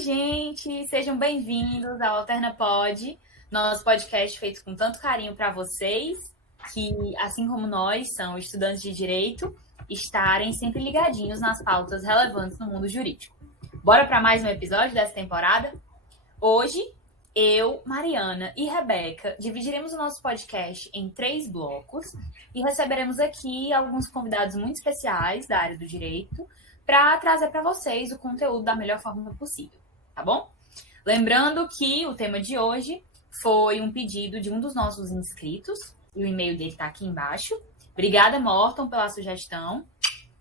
gente! Sejam bem-vindos ao AlternaPod, nosso podcast feito com tanto carinho para vocês, que, assim como nós, são estudantes de Direito, estarem sempre ligadinhos nas pautas relevantes no mundo jurídico. Bora para mais um episódio dessa temporada? Hoje, eu, Mariana e Rebeca dividiremos o nosso podcast em 3 blocos e receberemos aqui alguns convidados muito especiais da área do direito para trazer para vocês o conteúdo da melhor forma possível, tá bom? Lembrando que o tema de hoje foi um pedido de um dos nossos inscritos, e o e-mail dele está aqui embaixo. Obrigada, Morton, pela sugestão.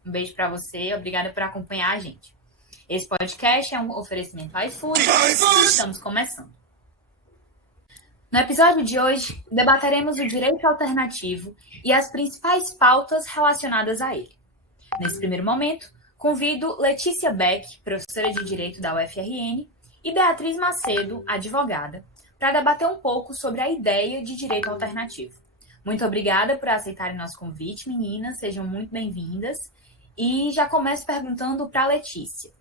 Um beijo para você, obrigada por acompanhar a gente. Esse podcast é um oferecimento iFood e estamos começando. No episódio de hoje, debateremos o direito alternativo e as principais pautas relacionadas a ele. Nesse primeiro momento, convido Letícia Beck, professora de Direito da UFRN, e Beatriz Macedo, advogada, para debater um pouco sobre a ideia de direito alternativo. Muito obrigada por aceitarem nosso convite, meninas, sejam muito bem-vindas. E já começo perguntando para a Letícia.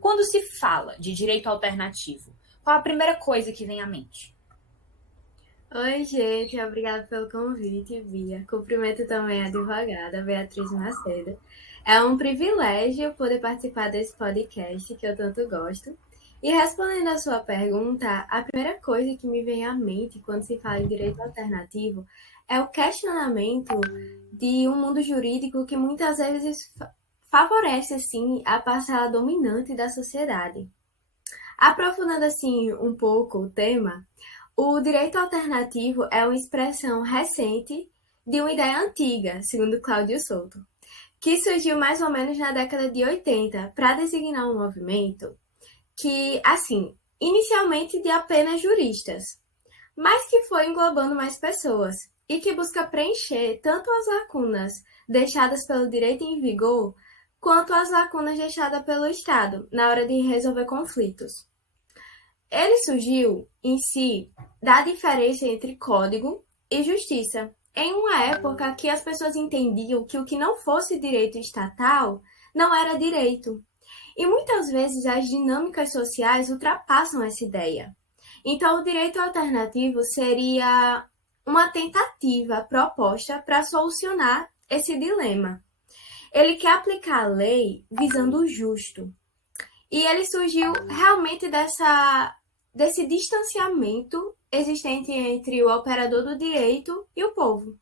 Quando se fala de direito alternativo, qual a primeira coisa que vem à mente? Oi, gente, obrigada pelo convite, Bia. Cumprimento também a advogada Beatriz Macedo. É um privilégio poder participar desse podcast que eu tanto gosto. E respondendo a sua pergunta, a primeira coisa que me vem à mente quando se fala em direito alternativo é o questionamento de um mundo jurídico que muitas vezes favorece, assim, a parcela dominante da sociedade. Aprofundando, assim, um pouco o tema, o direito alternativo é uma expressão recente de uma ideia antiga, segundo Cláudio Souto, que surgiu mais ou menos na década de 80 para designar um movimento que, assim, inicialmente de apenas juristas, mas que foi englobando mais pessoas e que busca preencher tanto as lacunas deixadas pelo direito em vigor, quanto as lacunas deixadas pelo Estado na hora de resolver conflitos. Ele surgiu, em si, da diferença entre código e justiça, em uma época que as pessoas entendiam que o que não fosse direito estatal não era direito. E muitas vezes as dinâmicas sociais ultrapassam essa ideia. Então, o direito alternativo seria uma tentativa proposta para solucionar esse dilema. Ele quer aplicar a lei visando o justo. E ele surgiu realmente desse distanciamento existente entre o operador do direito e o povo.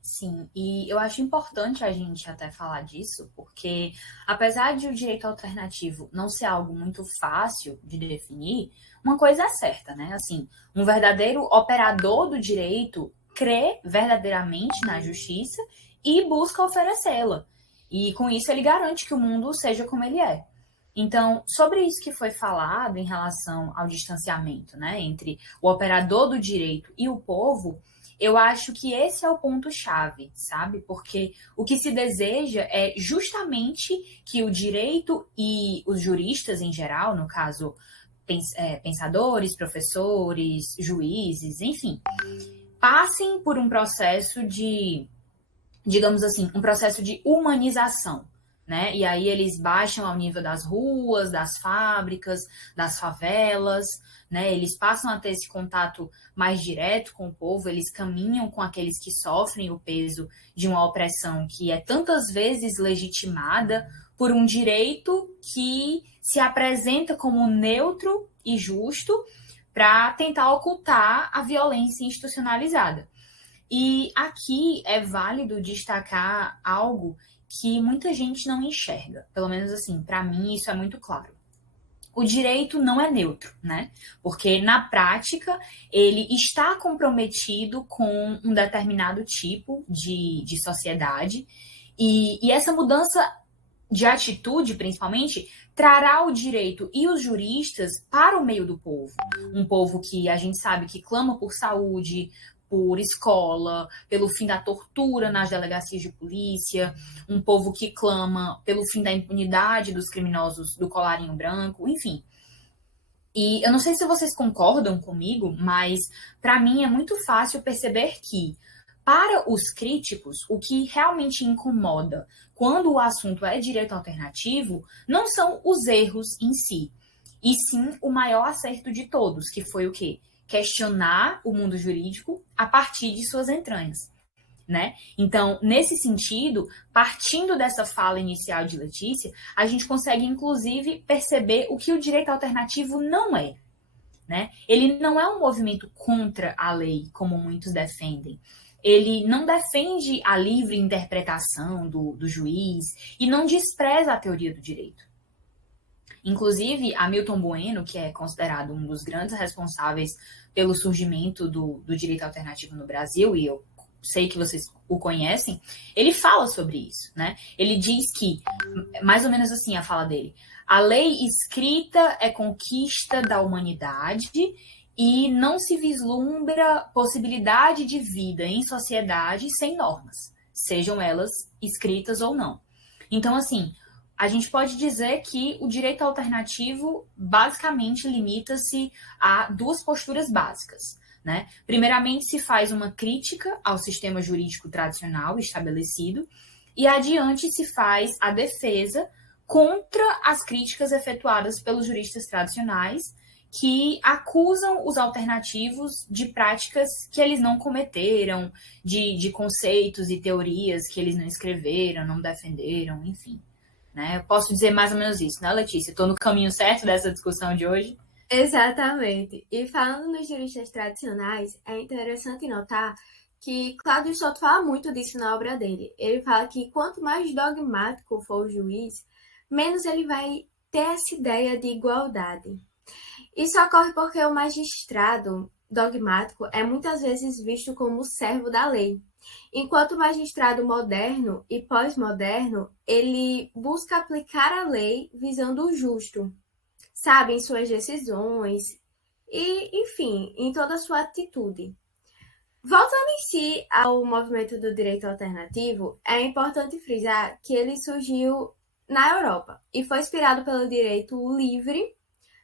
Sim, e eu acho importante a gente até falar disso, porque apesar de o direito alternativo não ser algo muito fácil de definir, uma coisa é certa, né? Assim, um verdadeiro operador do direito crê verdadeiramente na justiça e busca oferecê-la. E com isso ele garante que o mundo seja como ele é. Então, sobre isso que foi falado em relação ao distanciamento, né, entre o operador do direito e o povo, eu acho que esse é o ponto-chave, sabe? Porque o que se deseja é justamente que o direito e os juristas em geral, no caso, pensadores, professores, juízes, enfim, passem por um processo de, digamos assim, um processo de humanização, né? E aí eles baixam ao nível das ruas, das fábricas, das favelas, né? Eles passam a ter esse contato mais direto com o povo, eles caminham com aqueles que sofrem o peso de uma opressão que é tantas vezes legitimada por um direito que se apresenta como neutro e justo para tentar ocultar a violência institucionalizada. E aqui é válido destacar algo que muita gente não enxerga. Pelo menos assim, para mim isso é muito claro. O direito não é neutro, né? Porque na prática ele está comprometido com um determinado tipo de sociedade e essa mudança de atitude, principalmente, trará o direito e os juristas para o meio do povo. Um povo que a gente sabe que clama por saúde, por escola, pelo fim da tortura nas delegacias de polícia, um povo que clama pelo fim da impunidade dos criminosos do colarinho branco, enfim. E eu não sei se vocês concordam comigo, mas para mim é muito fácil perceber que para os críticos, o que realmente incomoda quando o assunto é direito alternativo não são os erros em si, e sim o maior acerto de todos, que foi o quê? Questionar o mundo jurídico a partir de suas entranhas. Né? Então, nesse sentido, partindo dessa fala inicial de Letícia, a gente consegue, inclusive, perceber o que o direito alternativo não é. Né? Ele não é um movimento contra a lei, como muitos defendem. Ele não defende a livre interpretação do juiz e não despreza a teoria do direito. Inclusive, Hamilton Bueno, que é considerado um dos grandes responsáveis pelo surgimento do direito alternativo no Brasil, e eu sei que vocês o conhecem, ele fala sobre isso, né? Ele diz que, mais ou menos assim a fala dele, a lei escrita é conquista da humanidade e não se vislumbra possibilidade de vida em sociedade sem normas, sejam elas escritas ou não. Então, assim, a gente pode dizer que o direito alternativo basicamente limita-se a duas posturas básicas. Né? Primeiramente, se faz uma crítica ao sistema jurídico tradicional estabelecido e adiante se faz a defesa contra as críticas efetuadas pelos juristas tradicionais que acusam os alternativos de práticas que eles não cometeram, de conceitos e teorias que eles não escreveram, não defenderam, enfim. Né? Eu posso dizer mais ou menos isso, né, Letícia? Estou no caminho certo dessa discussão de hoje? Exatamente. E falando nos juristas tradicionais, é interessante notar que Cláudio Souto fala muito disso na obra dele. Ele fala que quanto mais dogmático for o juiz, menos ele vai ter essa ideia de igualdade. Isso ocorre porque o magistrado dogmático é muitas vezes visto como servo da lei, enquanto o magistrado moderno e pós-moderno, ele busca aplicar a lei visando o justo, sabe, em suas decisões e, enfim, em toda a sua atitude. Voltando em si ao movimento do direito alternativo, é importante frisar que ele surgiu na Europa e foi inspirado pelo direito livre,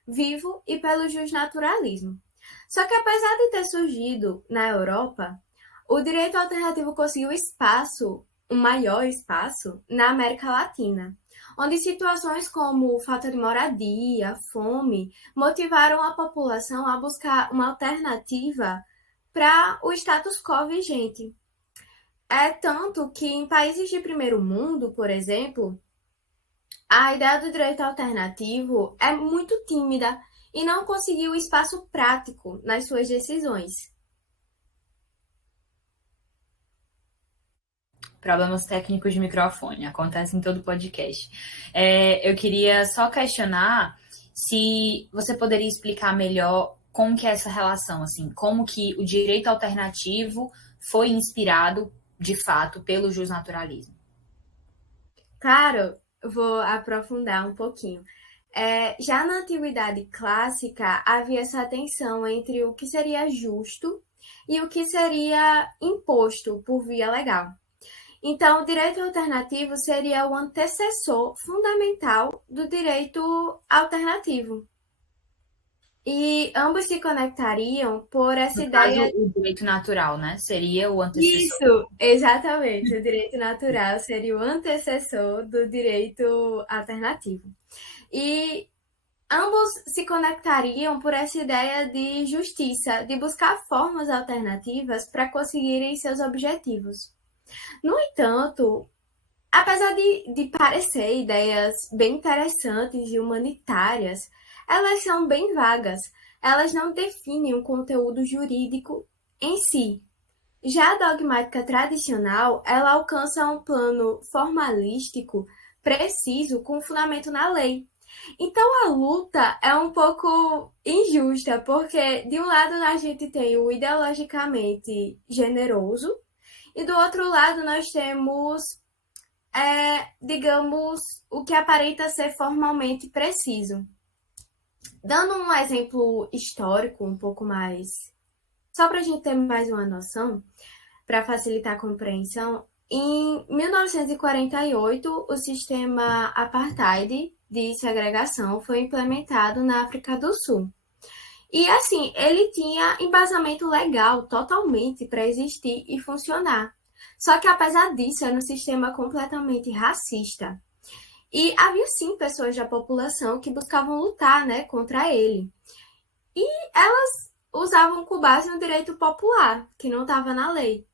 vivo e pelo justnaturalismo. Só que apesar de ter surgido na Europa, o direito alternativo conseguiu um maior espaço na América Latina, onde situações como falta de moradia, fome, motivaram a população a buscar uma alternativa para o status quo vigente. É tanto que em países de primeiro mundo, por exemplo, a ideia do direito alternativo é muito tímida e não conseguiu espaço prático nas suas decisões. Problemas técnicos de microfone, acontece em todo podcast. Eu queria só questionar se você poderia explicar melhor como que é essa relação, assim, como que o direito alternativo foi inspirado, de fato, pelo justnaturalismo. Claro, vou aprofundar um pouquinho. Já na antiguidade clássica, havia essa tensão entre o que seria justo e o que seria imposto por via legal. Então, o direito alternativo seria o antecessor fundamental do direito alternativo. E ambos se conectariam por essa No ideia... caso, o direito natural, né? Seria o antecessor. Isso, exatamente. O direito natural seria o antecessor do direito alternativo. E ambos se conectariam por essa ideia de justiça, de buscar formas alternativas para conseguirem seus objetivos. No entanto, apesar de parecer ideias bem interessantes e humanitárias, elas são bem vagas. Elas não definem um conteúdo jurídico em si. Já a dogmática tradicional, ela alcança um plano formalístico preciso com fundamento na lei. Então a luta é um pouco injusta, porque de um lado a gente tem o ideologicamente generoso e do outro lado nós temos, digamos, o que aparenta ser formalmente preciso. Dando um exemplo histórico um pouco mais, só para a gente ter mais uma noção, para facilitar a compreensão, em 1948 o sistema apartheid de segregação foi implementado na África do Sul. E assim, ele tinha embasamento legal totalmente para existir e funcionar. Só que apesar disso, era um sistema completamente racista. E havia sim pessoas da população que buscavam lutar, né, contra ele. E elas usavam com base no direito popular, que não estava na lei.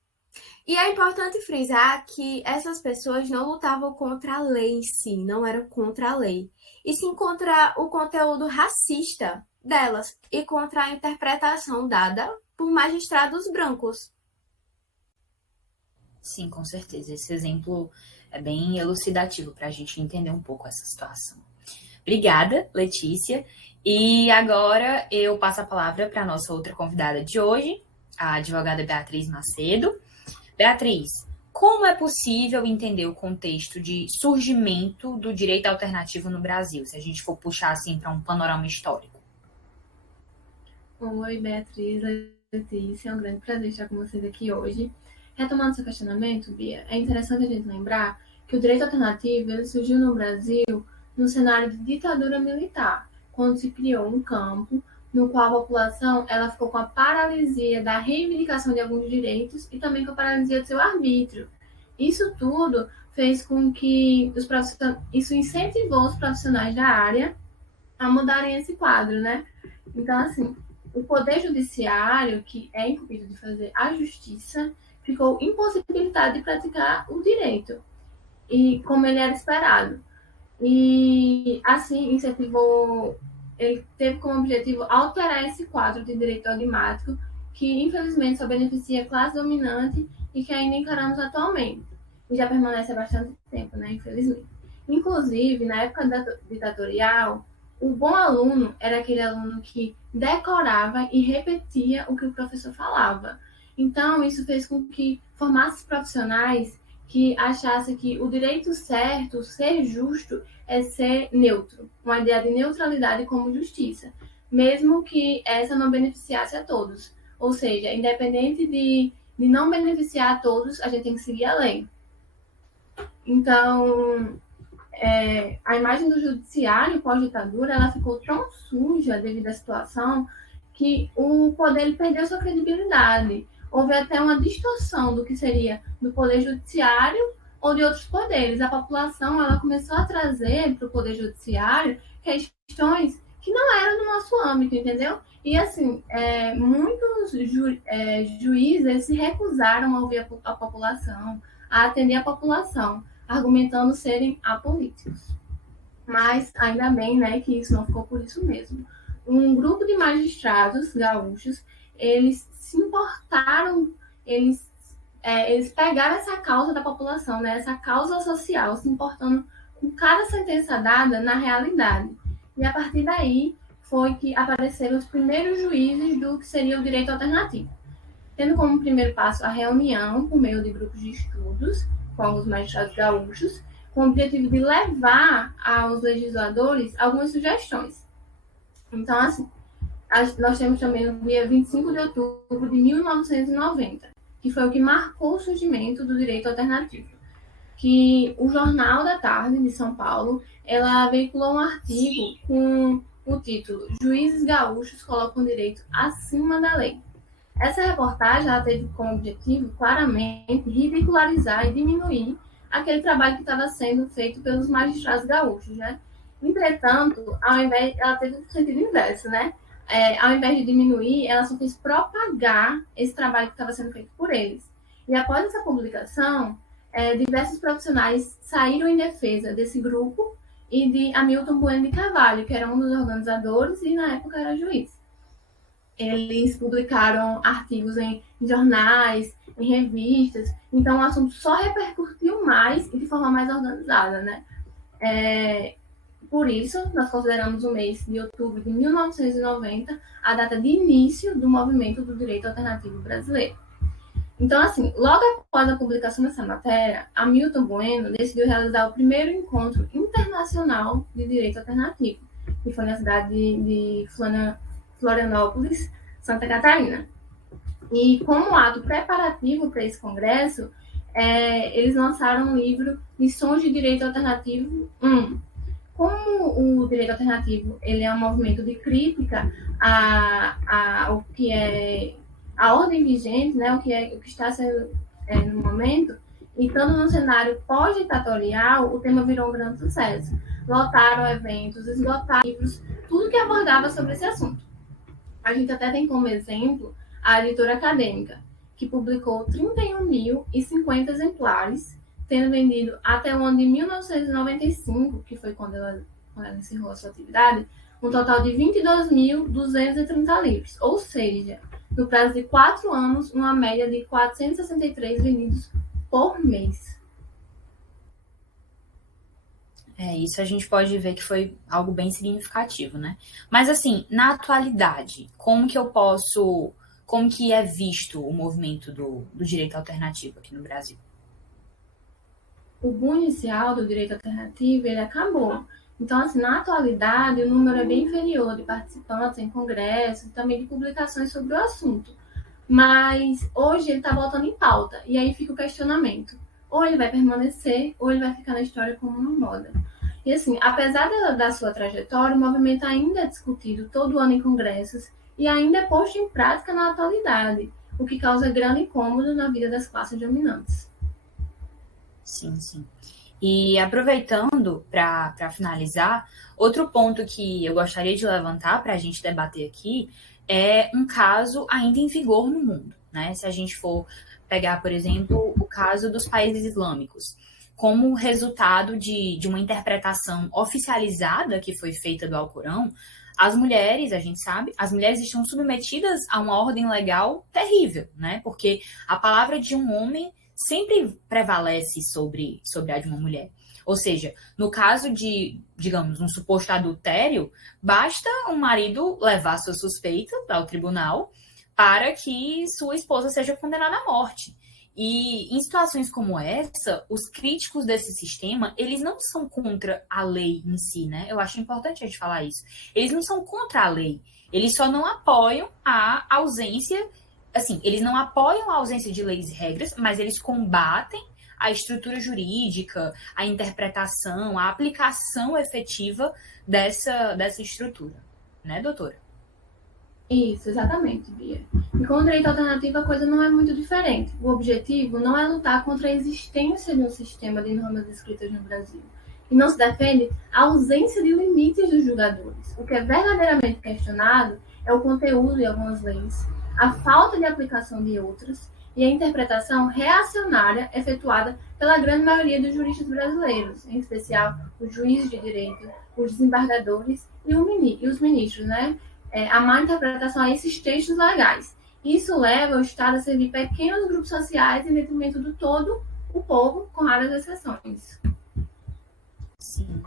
E é importante frisar que essas pessoas não lutavam contra a lei em si, não eram contra a lei, e sim contra o conteúdo racista delas e contra a interpretação dada por magistrados brancos. Sim, com certeza. Esse exemplo é bem elucidativo para a gente entender um pouco essa situação. Obrigada, Letícia. E agora eu passo a palavra para a nossa outra convidada de hoje, a advogada Beatriz Macedo. Beatriz, como é possível entender o contexto de surgimento do direito alternativo no Brasil, se a gente for puxar assim para um panorama histórico? Oi, Beatriz, Letícia, é um grande prazer estar com vocês aqui hoje. Retomando seu questionamento, Bia, é interessante a gente lembrar que o direito alternativo ele surgiu no Brasil no cenário de ditadura militar, quando se criou um campo no qual a população ela ficou com a paralisia da reivindicação de alguns direitos e também com a paralisia do seu arbítrio. Isso tudo fez com que isso incentivou os profissionais da área a mudarem esse quadro, né? Então, assim, o Poder Judiciário, que é incumbido de fazer a justiça, ficou impossibilitado de praticar o direito, e como ele era esperado. E, assim, ele teve como objetivo alterar esse quadro de direito dogmático, que, infelizmente, só beneficia a classe dominante e que ainda encaramos atualmente. E já permanece há bastante tempo, né, infelizmente. Inclusive, na época ditatorial, o bom aluno era aquele aluno que decorava e repetia o que o professor falava. Então, isso fez com que formasse profissionais que achassem que o direito certo, ser justo, é ser neutro, uma ideia de neutralidade como justiça, mesmo que essa não beneficiasse a todos. Ou seja, independente de não beneficiar a todos, a gente tem que seguir a lei. Então, a imagem do judiciário pós-ditadura ela ficou tão suja devido à situação que o poder perdeu sua credibilidade. Houve até uma distorção do que seria do poder judiciário ou de outros poderes. A população ela começou a trazer para o poder judiciário questões que não eram do nosso âmbito, entendeu? E assim, muitos juízes se recusaram a ouvir a população, a atender a população, argumentando serem apolíticos. Mas ainda bem, né, que isso não ficou por isso mesmo. Um grupo de magistrados gaúchos, eles se importaram, eles pegaram essa causa da população, né, essa causa social, se importando com cada sentença dada na realidade. E a partir daí foi que apareceram os primeiros juízes do que seria o direito alternativo, tendo como primeiro passo a reunião por meio de grupos de estudos com alguns magistrados gaúchos, com o objetivo de levar aos legisladores algumas sugestões. Então, assim, nós temos também o dia 25 de outubro de 1990, que foi o que marcou o surgimento do direito alternativo, que o Jornal da Tarde de São Paulo, ela veiculou um artigo com o título Juízes Gaúchos colocam o direito acima da lei. Essa reportagem ela teve como objetivo, claramente, ridicularizar e diminuir aquele trabalho que estava sendo feito pelos magistrados gaúchos, né? Entretanto, ela teve um sentido inverso, né? Ao invés de diminuir, ela só fez propagar esse trabalho que estava sendo feito por eles. E após essa publicação, diversos profissionais saíram em defesa desse grupo e de Hamilton Bueno de Carvalho, que era um dos organizadores e, na época, era juiz. Eles publicaram artigos em jornais, em revistas, então o assunto só repercutiu mais e de forma mais organizada, né? Por isso, nós consideramos o mês de outubro de 1990 a data de início do movimento do direito alternativo brasileiro. Então, assim, logo após a publicação dessa matéria, Hamilton Bueno decidiu realizar o primeiro encontro internacional de direito alternativo, que foi na cidade de Florianópolis, Santa Catarina. E como ato preparativo para esse congresso, eles lançaram um livro Lições de Direito Alternativo 1, como o direito alternativo ele é um movimento de crítica ao que é a ordem vigente, né, o que está sendo no momento, e estando no cenário pós-ditatorial, o tema virou um grande sucesso. Lotaram eventos, esgotaram livros, tudo que abordava sobre esse assunto. A gente até tem como exemplo a editora acadêmica, que publicou 31.050 exemplares, tendo vendido até o ano de 1995, que foi quando ela encerrou a sua atividade, um total de 22.230 livros, ou seja, no prazo de 4 anos, uma média de 463 vendidos por mês. Isso a gente pode ver que foi algo bem significativo, né? Mas, assim, na atualidade, como que é visto o movimento do direito alternativo aqui no Brasil? O boom inicial do direito alternativo, ele acabou. Então, assim, na atualidade, o número é bem inferior de participantes em congressos e também de publicações sobre o assunto. Mas hoje ele está voltando em pauta, e aí fica o questionamento. Ou ele vai permanecer, ou ele vai ficar na história como uma moda. E assim, apesar da sua trajetória, o movimento ainda é discutido todo ano em congressos e ainda é posto em prática na atualidade, o que causa grande incômodo na vida das classes dominantes. Sim, sim. E aproveitando para finalizar, outro ponto que eu gostaria de levantar para a gente debater aqui é um caso ainda em vigor no mundo, né? Se a gente for pegar, por exemplo, o caso dos países islâmicos, como resultado de uma interpretação oficializada que foi feita do Alcorão, as mulheres, a gente sabe, as mulheres estão submetidas a uma ordem legal terrível, né? Porque a palavra de um homem sempre prevalece sobre a de uma mulher. Ou seja, no caso de, digamos, um suposto adultério, basta um marido levar sua suspeita ao tribunal para que sua esposa seja condenada à morte. E em situações como essa, os críticos desse sistema, eles não são contra a lei em si, né? Eu acho importante a gente falar isso. Eles não são contra a lei, eles só não apoiam a ausência, assim, eles não apoiam a ausência de leis e regras, mas eles combatem a estrutura jurídica, a interpretação, a aplicação efetiva dessa estrutura. Né, doutora? Isso, exatamente, Bia. E com o direito alternativo a coisa não é muito diferente. O objetivo não é lutar contra a existência de um sistema de normas escritas no Brasil. E não se defende a ausência de limites dos julgadores. O que é verdadeiramente questionado é o conteúdo de algumas leis, a falta de aplicação de outras e a interpretação reacionária efetuada pela grande maioria dos juristas brasileiros, em especial os juízes de direito, os desembargadores e os ministros, né? A má interpretação a esses textos legais. Isso leva o Estado a servir pequenos grupos sociais em detrimento do todo o povo, com raras exceções. Sim.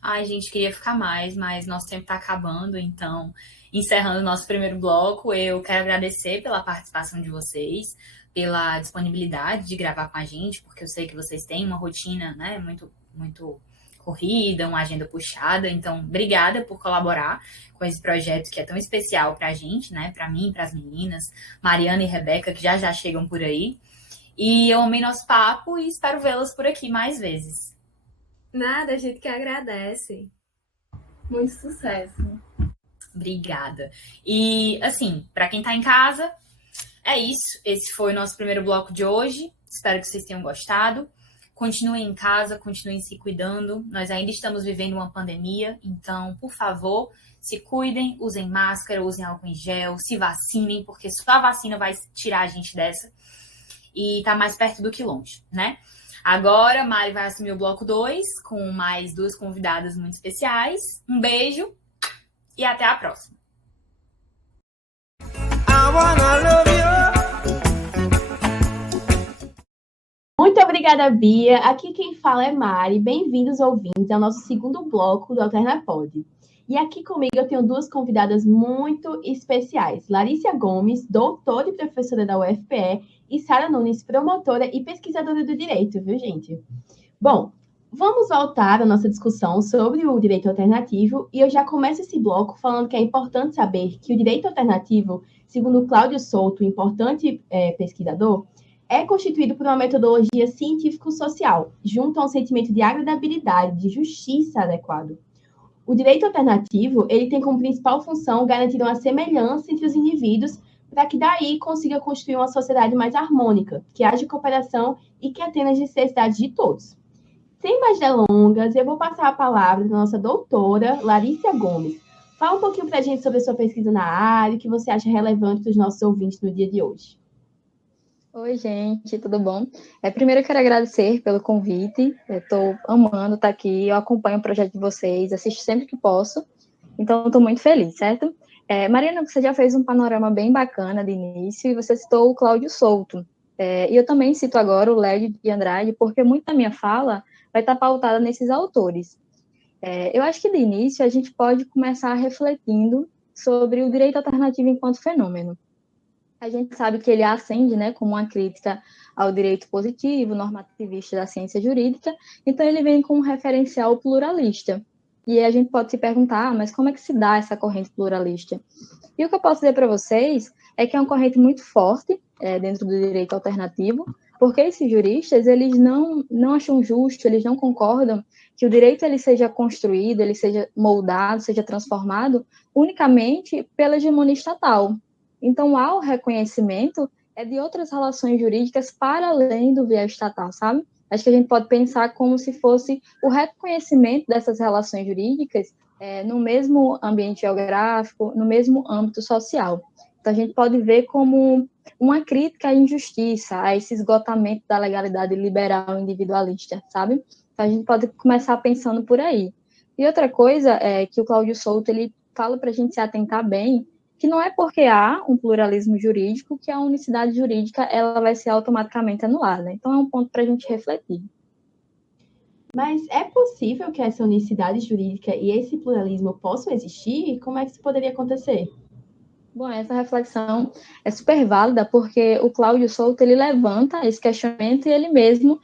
Ai, gente, queria ficar mais, mas nosso tempo está acabando, então, encerrando o nosso primeiro bloco, eu quero agradecer pela participação de vocês, pela disponibilidade de gravar com a gente, porque eu sei que vocês têm uma rotina, né, muito, muito corrida, uma agenda puxada, então, obrigada por colaborar com esse projeto que é tão especial para a gente, né, para mim, para as meninas, Mariana e Rebeca, que já chegam por aí, e eu amei nosso papo e espero vê-las por aqui mais vezes. Nada, a gente que agradece. Muito sucesso. Obrigada. E, assim, para quem está em casa, é isso. Esse foi o nosso primeiro bloco de hoje. Espero que vocês tenham gostado. Continuem em casa, continuem se cuidando. Nós ainda estamos vivendo uma pandemia, então, por favor, se cuidem, usem máscara, usem álcool em gel, se vacinem, porque só a vacina vai tirar a gente dessa. E tá mais perto do que longe, né? Agora, Mari vai assumir o bloco 2 com mais 2 convidadas muito especiais. Um beijo e até a próxima. Muito obrigada, Bia. Aqui quem fala é Mari. Bem-vindos, ouvintes, ao nosso segundo bloco do AlternaPod. E aqui comigo eu tenho 2 convidadas muito especiais. Larissa Gomes, doutora e professora da UFPE, e Sara Nunes, promotora e pesquisadora do direito, viu, gente? Bom, vamos voltar à nossa discussão sobre o direito alternativo, e eu já começo esse bloco falando que é importante saber que o direito alternativo, segundo Cláudio Souto, importante pesquisador, é constituído por uma metodologia científico-social, junto a um sentimento de agradabilidade, de justiça adequado. O direito alternativo, ele tem como principal função garantir uma semelhança entre os indivíduos para que daí consiga construir uma sociedade mais harmônica, que haja cooperação e que atenda às necessidades de todos. Sem mais delongas, eu vou passar a palavra para a nossa doutora, Larissa Gomes. Fala um pouquinho para a gente sobre a sua pesquisa na área, o que você acha relevante para os nossos ouvintes no dia de hoje. Oi, gente, tudo bom? Primeiro eu quero agradecer pelo convite, eu estou amando estar aqui, eu acompanho o projeto de vocês, assisto sempre que posso, então estou muito feliz, certo? Mariana, você já fez um panorama bem bacana de início e você citou o Cláudio Souto, e eu também cito agora o Lédio de Andrade, porque muito da minha fala vai estar pautada nesses autores. Eu acho que de início a gente pode começar refletindo sobre o direito alternativo enquanto fenômeno. A gente sabe que ele ascende, né, como uma crítica ao direito positivo, normativista da ciência jurídica, então ele vem com um referencial pluralista. E a gente pode se perguntar, mas como é que se dá essa corrente pluralista? E o que eu posso dizer para vocês é que é uma corrente muito forte dentro do direito alternativo, porque esses juristas, eles não acham justo, eles não concordam que o direito ele seja construído, ele seja moldado, seja transformado unicamente pela hegemonia estatal. Então, há o reconhecimento de outras relações jurídicas para além do viés estatal, sabe? Acho que a gente pode pensar como se fosse o reconhecimento dessas relações jurídicas no mesmo ambiente geográfico, no mesmo âmbito social. Então, a gente pode ver como uma crítica à injustiça, a esse esgotamento da legalidade liberal individualista, sabe? Então, a gente pode começar pensando por aí. E outra coisa é que o Cláudio Souto, ele fala para a gente se atentar bem, que não é porque há um pluralismo jurídico que a unicidade jurídica ela vai ser automaticamente anulada. Então, é um ponto para a gente refletir. Mas é possível que essa unicidade jurídica e esse pluralismo possam existir? Como é que isso poderia acontecer? Bom, essa reflexão é super válida porque o Cláudio Souto ele levanta esse questionamento e ele mesmo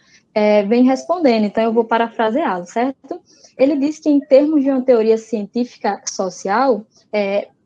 vem respondendo. Então, eu vou parafraseá-lo, certo? Ele diz que, em termos de uma teoria científica social,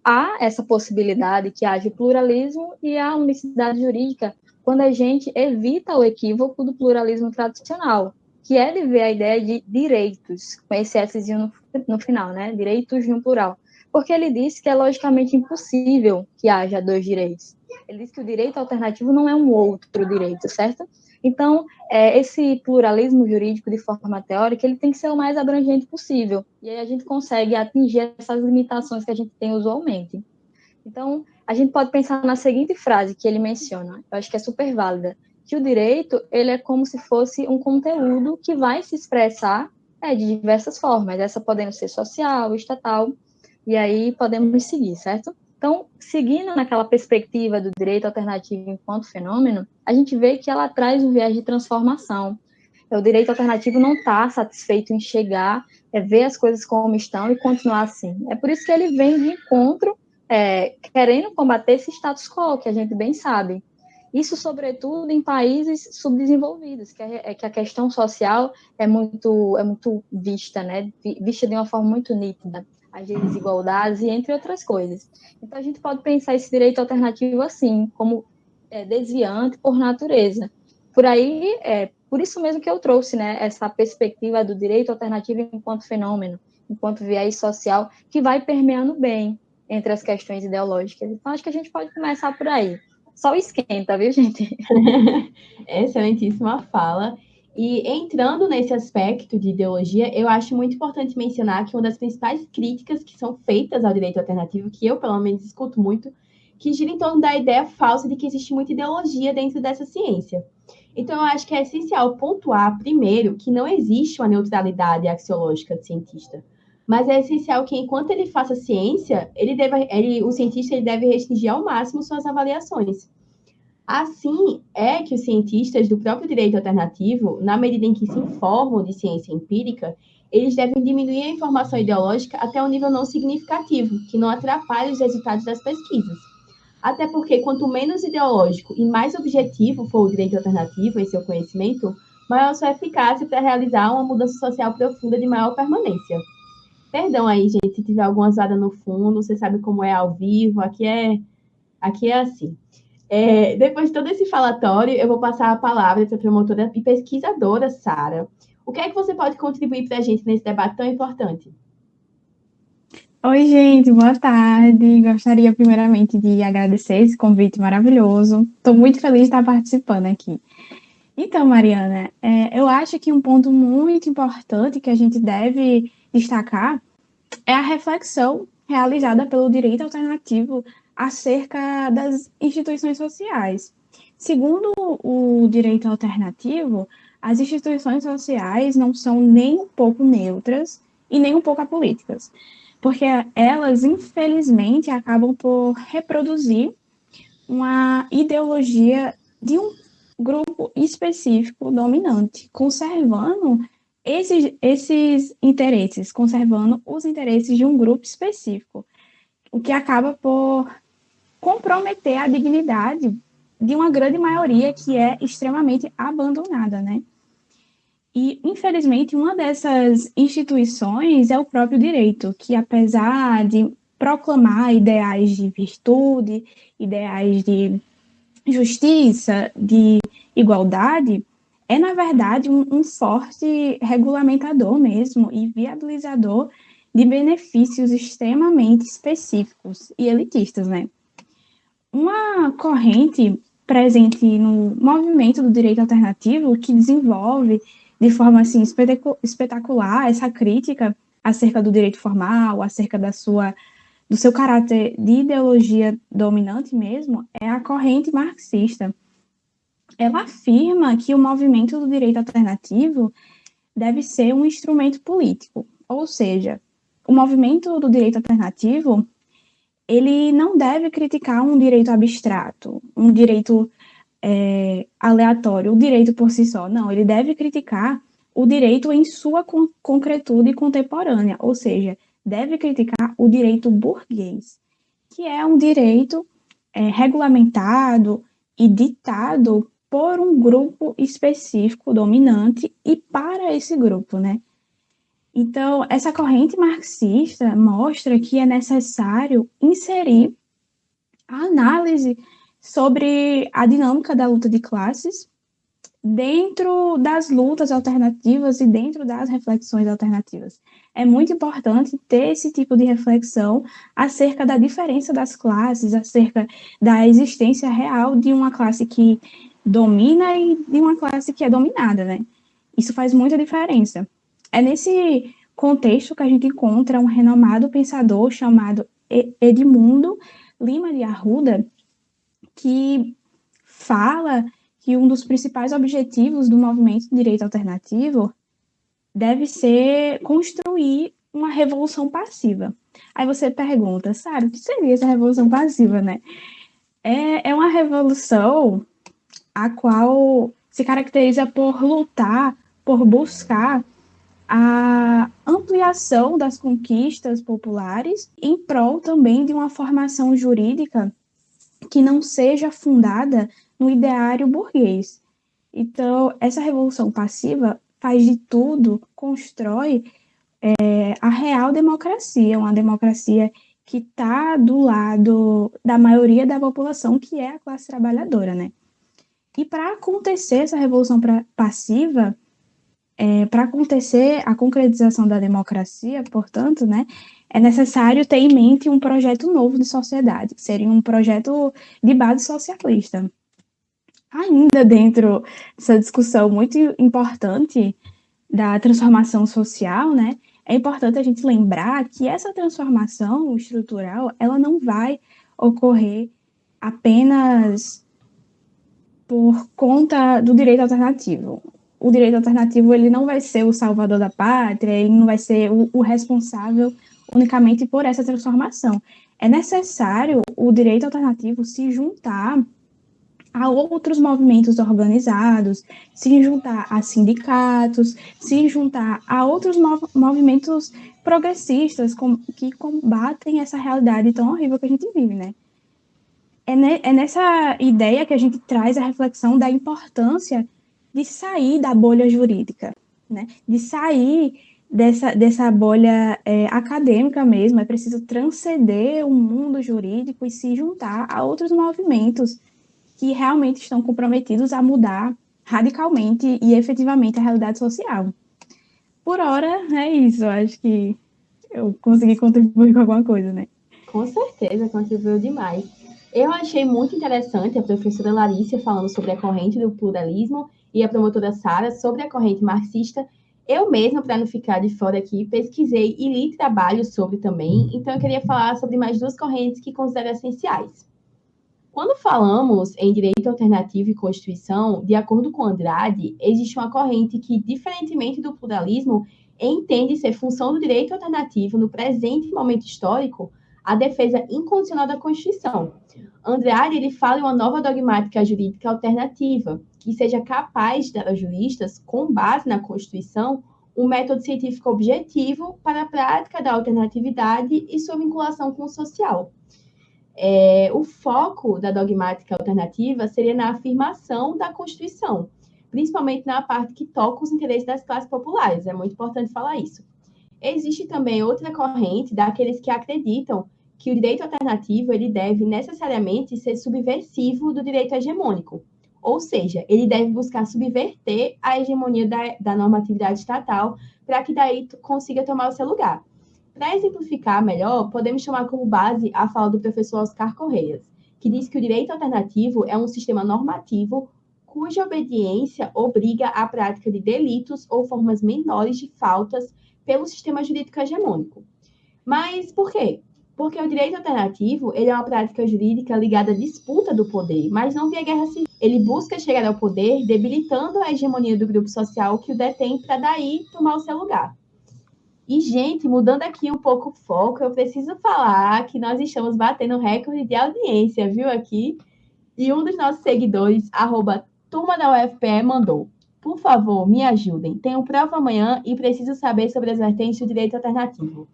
há essa possibilidade que haja pluralismo e a unicidade jurídica quando a gente evita o equívoco do pluralismo tradicional, que é de ver a ideia de direitos, com esse Szinho no final, né? Direitos no plural. Porque ele diz que é logicamente impossível que haja dois direitos. Ele diz que o direito alternativo não é um outro direito, certo? Então, esse pluralismo jurídico de forma teórica, ele tem que ser o mais abrangente possível. E aí a gente consegue atingir essas limitações que a gente tem usualmente. Então, a gente pode pensar na seguinte frase que ele menciona, eu acho que é super válida, que o direito, ele é como se fosse um conteúdo que vai se expressar de diversas formas, essa podendo ser social, estatal, e aí podemos seguir, certo? Então, seguindo naquela perspectiva do direito alternativo enquanto fenômeno, a gente vê que ela traz um viés de transformação. O direito alternativo não está satisfeito em chegar, ver as coisas como estão e continuar assim. É por isso que ele vem de encontro, querendo combater esse status quo, que a gente bem sabe. Isso, sobretudo, em países subdesenvolvidos, que a questão social é muito vista, né? Vista de uma forma muito nítida, as desigualdades e entre outras coisas. Então, a gente pode pensar esse direito alternativo assim, como desviante por natureza. Por isso mesmo que eu trouxe, né, essa perspectiva do direito alternativo enquanto fenômeno, enquanto viés social, que vai permeando bem entre as questões ideológicas. Então, acho que a gente pode começar por aí. Só esquenta, viu, gente? Excelentíssima fala. E entrando nesse aspecto de ideologia, eu acho muito importante mencionar que uma das principais críticas que são feitas ao direito alternativo, que eu, pelo menos, escuto muito, que gira em torno da ideia falsa de que existe muita ideologia dentro dessa ciência. Então, eu acho que é essencial pontuar, primeiro, que não existe uma neutralidade axiológica do cientista. Mas é essencial que, enquanto ele faça ciência, o cientista ele deve restringir ao máximo suas avaliações. Assim é que os cientistas do próprio direito alternativo, na medida em que se informam de ciência empírica, eles devem diminuir a informação ideológica até um nível não significativo, que não atrapalhe os resultados das pesquisas. Até porque, quanto menos ideológico e mais objetivo for o direito alternativo em seu conhecimento, maior sua eficácia para realizar uma mudança social profunda de maior permanência. Perdão aí, gente, se tiver alguma zoada no fundo, você sabe como é ao vivo, aqui é assim. Depois de todo esse falatório, eu vou passar a palavra para a promotora e pesquisadora Sara. O que é que você pode contribuir para a gente nesse debate tão importante? Oi, gente, boa tarde. Gostaria primeiramente de agradecer esse convite maravilhoso. Estou muito feliz de estar participando aqui. Então, Mariana, eu acho que um ponto muito importante que a gente deve destacar é a reflexão realizada pelo direito alternativo acerca das instituições sociais. Segundo o direito alternativo, as instituições sociais não são nem um pouco neutras e nem um pouco apolíticas, porque elas, infelizmente, acabam por reproduzir uma ideologia de um grupo específico dominante, conservando esses interesses, conservando os interesses de um grupo específico, o que acaba por comprometer a dignidade de uma grande maioria que é extremamente abandonada, né? E, infelizmente, uma dessas instituições é o próprio direito, que apesar de proclamar ideais de virtude, ideais de justiça, de igualdade, é, na verdade, um forte regulamentador mesmo e viabilizador de benefícios extremamente específicos e elitistas, né? Uma corrente presente no movimento do direito alternativo que desenvolve de forma assim espetacular essa crítica acerca do direito formal, acerca do seu caráter de ideologia dominante mesmo, é a corrente marxista. Ela afirma que o movimento do direito alternativo deve ser um instrumento político, ou seja, o movimento do direito alternativo ele não deve criticar um direito abstrato, um direito aleatório, o direito por si só. Não, ele deve criticar o direito em sua concretude contemporânea, ou seja, deve criticar o direito burguês, que é um direito regulamentado e ditado por um grupo específico dominante e para esse grupo, né? Então, essa corrente marxista mostra que é necessário inserir a análise sobre a dinâmica da luta de classes dentro das lutas alternativas e dentro das reflexões alternativas. É muito importante ter esse tipo de reflexão acerca da diferença das classes, acerca da existência real de uma classe que domina e de uma classe que é dominada, né? Isso faz muita diferença. É nesse contexto que a gente encontra um renomado pensador chamado Edmundo Lima de Arruda, que fala que um dos principais objetivos do movimento de direito alternativo deve ser construir uma revolução passiva. Aí você pergunta, Sara, o que seria essa revolução passiva, né? É uma revolução a qual se caracteriza por lutar, por buscar a ampliação das conquistas populares em prol também de uma formação jurídica que não seja fundada no ideário burguês. Então, essa revolução passiva faz de tudo, constrói a real democracia, uma democracia que está do lado da maioria da população, que é a classe trabalhadora, né? E para acontecer essa revolução passiva, para acontecer a concretização da democracia, portanto, né, é necessário ter em mente um projeto novo de sociedade, que seria um projeto de base socialista. Ainda dentro dessa discussão muito importante da transformação social, né, é importante a gente lembrar que essa transformação estrutural, ela não vai ocorrer apenas por conta do direito alternativo. O direito alternativo ele não vai ser o salvador da pátria, ele não vai ser o responsável unicamente por essa transformação. É necessário o direito alternativo se juntar a outros movimentos organizados, se juntar a sindicatos, se juntar a outros movimentos progressistas que combatem essa realidade tão horrível que a gente vive, né? É nessa ideia que a gente traz a reflexão da importância de sair da bolha jurídica, né? De sair dessa bolha acadêmica mesmo. É preciso transcender o mundo jurídico e se juntar a outros movimentos que realmente estão comprometidos a mudar radicalmente e efetivamente a realidade social. Por hora, é isso. Eu acho que eu consegui contribuir com alguma coisa, né? Com certeza, contribuiu demais. Eu achei muito interessante a professora Larissa falando sobre a corrente do pluralismo e a promotora Sara sobre a corrente marxista. Eu mesma, para não ficar de fora aqui, pesquisei e li trabalhos sobre também, então eu queria falar sobre mais duas correntes que considero essenciais. Quando falamos em direito alternativo e Constituição, de acordo com Andrade, existe uma corrente que, diferentemente do pluralismo, entende ser função do direito alternativo no presente momento histórico a defesa incondicional da Constituição. Andrade ele fala em uma nova dogmática jurídica alternativa, que seja capaz de dar aos juristas, com base na Constituição, um método científico objetivo para a prática da alternatividade e sua vinculação com o social. O foco da dogmática alternativa seria na afirmação da Constituição, principalmente na parte que toca os interesses das classes populares. É muito importante falar isso. Existe também outra corrente daqueles que acreditam que o direito alternativo ele deve necessariamente ser subversivo do direito hegemônico, ou seja, ele deve buscar subverter a hegemonia da normatividade estatal para que daí consiga tomar o seu lugar. Para exemplificar melhor, podemos chamar como base a fala do professor Oscar Correias, que diz que o direito alternativo é um sistema normativo cuja obediência obriga à prática de delitos ou formas menores de faltas pelo sistema jurídico hegemônico. Mas por quê? Porque o direito alternativo ele é uma prática jurídica ligada à disputa do poder, mas não via guerra civil. Ele busca chegar ao poder debilitando a hegemonia do grupo social que o detém para daí tomar o seu lugar. E, gente, mudando aqui um pouco o foco, eu preciso falar que nós estamos batendo recorde de audiência, viu, aqui? E um dos nossos seguidores, @turma da UFPE, mandou: por favor, me ajudem. Tenho prova amanhã e preciso saber sobre as vertentes do direito alternativo.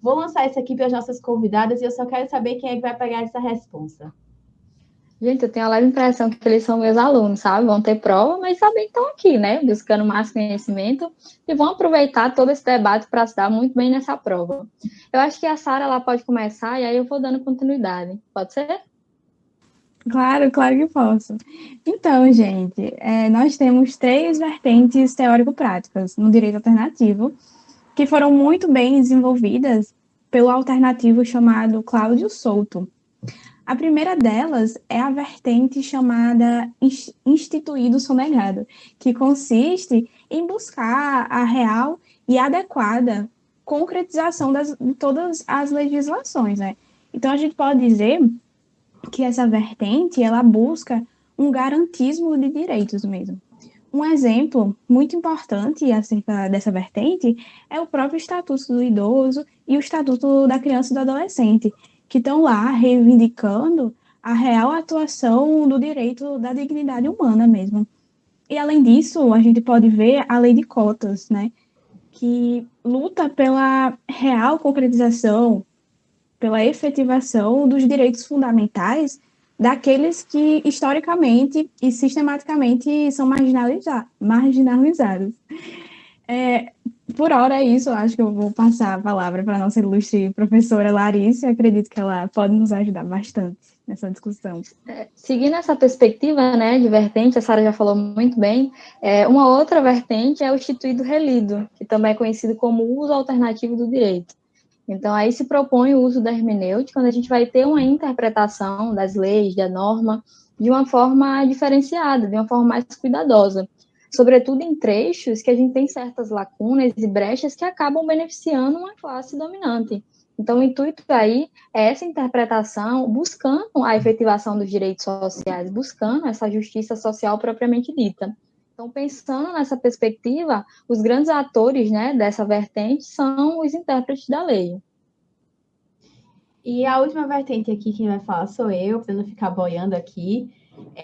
Vou lançar isso aqui para as nossas convidadas e eu só quero saber quem é que vai pegar essa responsa. Gente, eu tenho a leve impressão que eles são meus alunos, sabe? Vão ter prova, mas sabem que estão aqui, né? Buscando mais conhecimento e vão aproveitar todo esse debate para se dar muito bem nessa prova. Eu acho que a Sara ela pode começar e aí eu vou dando continuidade. Pode ser? Claro que posso. Então, gente, nós temos 3 vertentes teórico-práticas no direito alternativo que foram muito bem desenvolvidas pelo alternativo chamado Cláudio Souto. A primeira delas é a vertente chamada instituído sonegado, que consiste em buscar a real e adequada concretização de todas as legislações, né? Então, a gente pode dizer que essa vertente, ela busca um garantismo de direitos mesmo. Um exemplo muito importante acerca dessa vertente é o próprio Estatuto do Idoso e o Estatuto da Criança e do Adolescente, que estão lá reivindicando a real atuação do direito da dignidade humana mesmo. E, além disso, a gente pode ver a lei de cotas, né, que luta pela real concretização, pela efetivação dos direitos fundamentais daqueles que, historicamente e sistematicamente, são marginalizados. Por hora é isso, eu acho que eu vou passar a palavra para a nossa ilustre professora Larissa, acredito que ela pode nos ajudar bastante nessa discussão. Seguindo essa perspectiva, né, de vertente, a Sara já falou muito bem, uma outra vertente é o instituído relido, que também é conhecido como uso alternativo do direito. Então, aí se propõe o uso da hermenêutica, onde a gente vai ter uma interpretação das leis, da norma, de uma forma diferenciada, de uma forma mais cuidadosa, sobretudo em trechos que a gente tem certas lacunas e brechas que acabam beneficiando uma classe dominante. Então, o intuito aí é essa interpretação, buscando a efetivação dos direitos sociais, buscando essa justiça social propriamente dita. Então, pensando nessa perspectiva, os grandes atores, né, dessa vertente são os intérpretes da lei. E a última vertente aqui, quem vai falar sou eu, para não ficar boiando aqui,